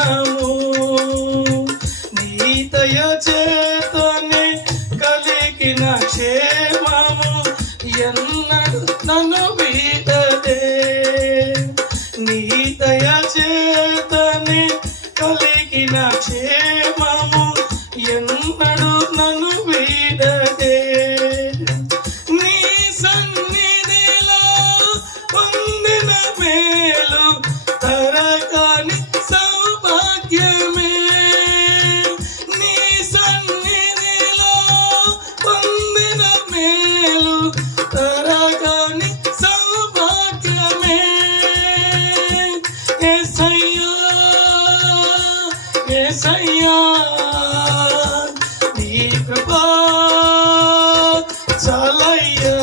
దినము నీ దయ చేతనే కలిగిన క్షేమము ఎన్నడు నన్ను వీడదే నీ దయ చేతనే కలిగిన క్షేమము ఎన్నడు నన్ను వీడదే నీ సన్నిధిలో పొందిన మేలు తరగని సౌభాగ్యమే నీ సన్నిధిలో పొందిన మేలు తరగని సౌభాగ్యమే యేసయ్యా యేసయ్యా నీ కృప చాలయ్యా